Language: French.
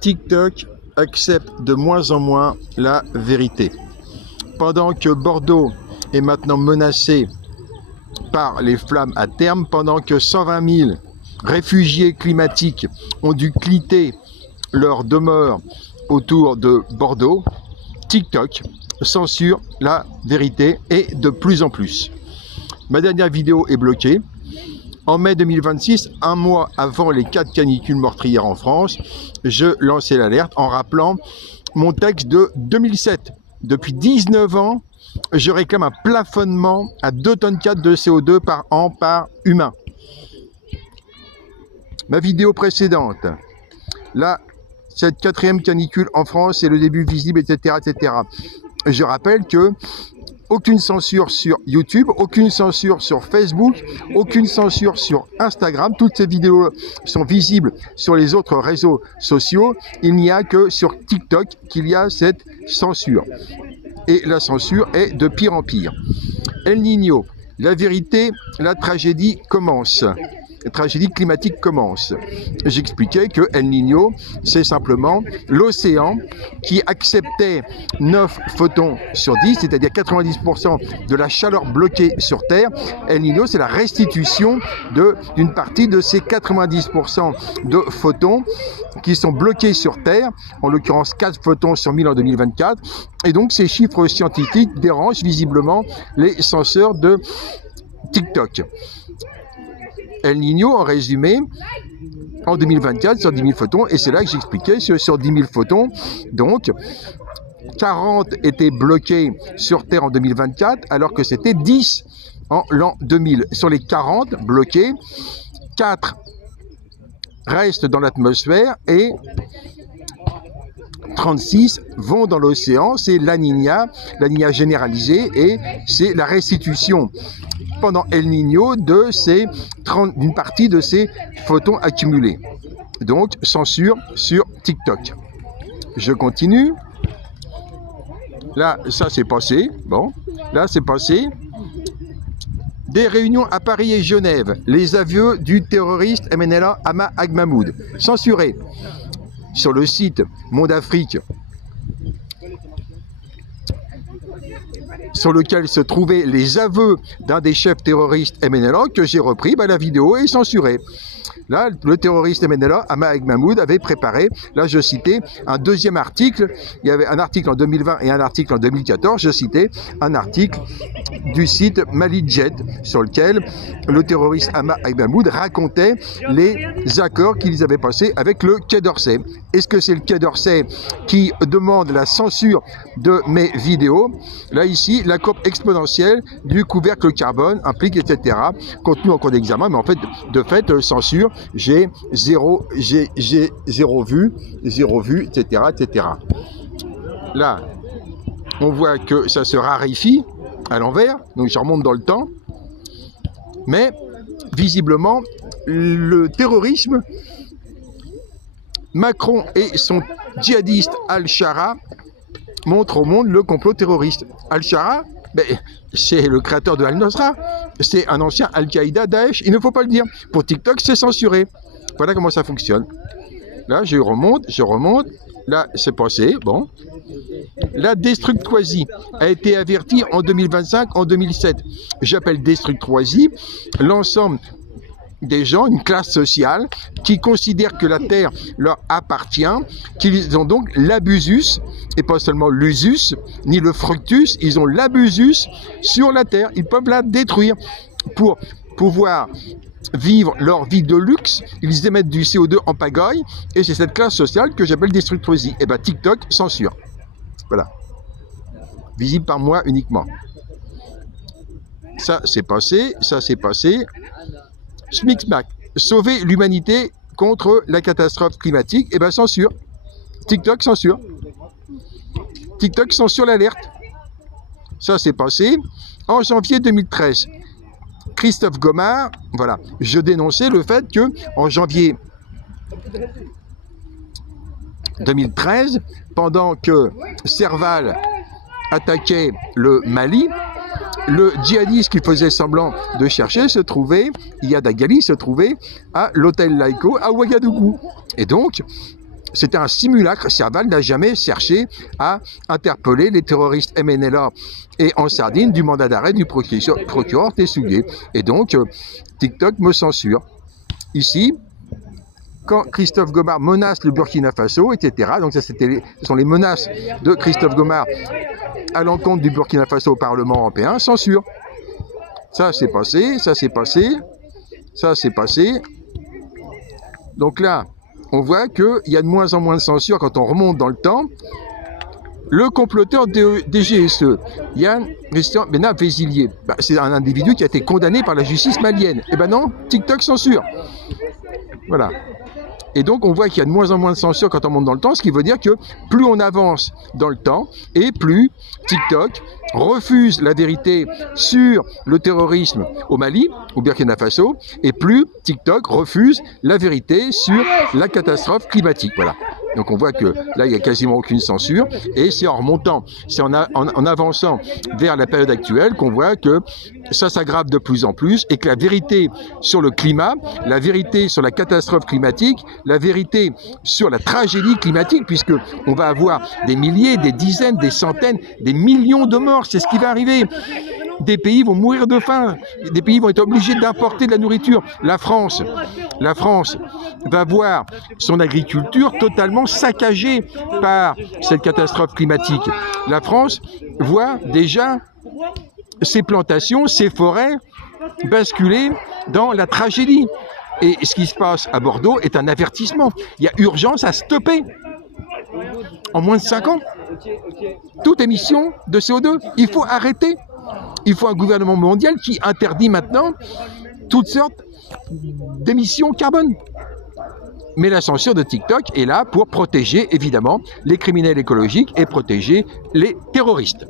TikTok accepte de moins en moins la vérité. Pendant que Bordeaux est maintenant menacé par les flammes à terme, pendant que 120 000 réfugiés climatiques ont dû quitter leur demeure autour de Bordeaux, TikTok censure la vérité et de plus en plus. Ma dernière vidéo est bloquée. En mai 2026, un mois avant les 4 canicules meurtrières en France, je lançais l'alerte en rappelant mon texte de 2007. Depuis 19 ans, je réclame un plafonnement à 2,4 tonnes de CO2 par an par humain. Ma vidéo précédente, là, cette 4e canicule en France, c'est le début visible, etc., etc. Je rappelle que aucune censure sur YouTube, aucune censure sur Facebook, aucune censure sur Instagram. Toutes ces vidéos sont visibles sur les autres réseaux sociaux. Il n'y a que sur TikTok qu'il y a cette censure. Et la censure est de pire en pire. El Niño, la vérité, la tragédie commence. La tragédie climatique commence. J'expliquais que El Niño, c'est simplement l'océan qui acceptait 9 photons sur 10, c'est-à-dire 90% de la chaleur bloquée sur Terre. El Niño, c'est la restitution d'une partie de ces 90% de photons qui sont bloqués sur Terre, en l'occurrence 4 photons sur 1000 en 2024. Et donc, ces chiffres scientifiques dérangent visiblement les censeurs de TikTok. El Niño, en résumé, en 2024, sur 10 000 photons, et c'est là que j'expliquais sur 10 000 photons, donc 40 étaient bloqués sur Terre en 2024, alors que c'était 10 en l'an 2000. Sur les 40 bloqués, 4 restent dans l'atmosphère et 36 vont dans l'océan. C'est la Niña généralisée, et c'est la restitution pendant El Niño d'une partie de ces photons accumulés. Donc, censure sur TikTok. Je continue. Là, ça s'est passé. Bon, là, c'est passé. Des réunions à Paris et Genève. Les aveux du terroriste MNLA Hama Agmamoud. Censurés. Sur le site Monde Afrique, sur lequel se trouvaient les aveux d'un des chefs terroristes MNLA que j'ai repris, la vidéo est censurée. Là, le terroriste MNLA, Hama Agmamoud, avait préparé, là je citais un deuxième article, il y avait un article en 2020 et un article en 2014, je citais un article du site Malijet, sur lequel le terroriste Hama Agmamoud racontait les accords qu'ils avaient passés avec le Quai d'Orsay. Est-ce que c'est le Quai d'Orsay qui demande la censure de mes vidéos? Là ici, la courbe exponentielle du couvercle carbone implique, etc. Contenu en cours d'examen, mais en fait, de fait, censure, j'ai zéro vu, etc., etc. Là, on voit que ça se raréfie à l'envers, donc je remonte dans le temps, mais visiblement, le terrorisme, Macron et son djihadiste Al-Shara montrent au monde le complot terroriste. Al-Shara, c'est le créateur de Al-Nosra, c'est un ancien Al-Qaïda, Daesh, il ne faut pas le dire. Pour TikTok, c'est censuré. Voilà comment ça fonctionne. Là, je remonte, là, c'est passé, bon. La Destructoisie a été avertie en 2025, en 2007. J'appelle Destructoisie l'ensemble des gens, une classe sociale, qui considèrent que la Terre leur appartient, qu'ils ont donc l'abusus, et pas seulement l'usus, ni le fructus, ils ont l'abusus sur la Terre. Ils peuvent la détruire pour pouvoir vivre leur vie de luxe. Ils émettent du CO2 en pagaille, et c'est cette classe sociale que j'appelle Destructoisie. Et TikTok censure. Voilà. Visible par moi uniquement. Ça, c'est passé, ça, c'est passé. Schmick-smack, sauver l'humanité contre la catastrophe climatique, censure. TikTok censure. TikTok censure l'alerte. Ça s'est passé en janvier 2013. Christophe Gomard, voilà, je dénonçais le fait que en janvier 2013, pendant que Serval attaquait le Mali, le djihadiste qui faisait semblant de chercher se trouvait, Iyad Agali se trouvait à l'hôtel Laïko à Ouagadougou. Et donc, c'était un simulacre. Serval n'a jamais cherché à interpeller les terroristes MNLA et en Sardine du mandat d'arrêt du procureur Tessougué. Et donc, TikTok me censure. Ici, quand Christophe Gomard menace le Burkina Faso, etc. Donc ça, ce sont les menaces de Christophe Gomard à l'encontre du Burkina Faso au Parlement européen, censure. Ça s'est passé, ça s'est passé, ça s'est passé. Donc là, on voit qu'il y a de moins en moins de censure quand on remonte dans le temps. Le comploteur des GSE, Yann Christian Bena Vézilier, c'est un individu qui a été condamné par la justice malienne. Eh ben non, TikTok censure. Voilà. Et donc, on voit qu'il y a de moins en moins de censure quand on monte dans le temps, ce qui veut dire que plus on avance dans le temps, et plus TikTok refuse la vérité sur le terrorisme au Mali, au Burkina Faso, et plus TikTok refuse la vérité sur la catastrophe climatique. Voilà. Donc on voit que là, il n'y a quasiment aucune censure, et c'est en remontant, c'est en avançant vers la période actuelle qu'on voit que ça s'aggrave de plus en plus, et que la vérité sur le climat, la vérité sur la catastrophe climatique, la vérité sur la tragédie climatique, puisque on va avoir des milliers, des dizaines, des centaines, des millions de morts, c'est ce qui va arriver. Des pays vont mourir de faim, des pays vont être obligés d'importer de la nourriture. La France va voir son agriculture totalement saccagée par cette catastrophe climatique. La France voit déjà ses plantations, ses forêts basculer dans la tragédie. Et ce qui se passe à Bordeaux est un avertissement. Il y a urgence à stopper. En moins de 5 ans, toute émission de CO2, il faut arrêter. Il faut un gouvernement mondial qui interdit maintenant toutes sortes d'émissions carbone. Mais la censure de TikTok est là pour protéger, évidemment, les criminels écologiques et protéger les terroristes.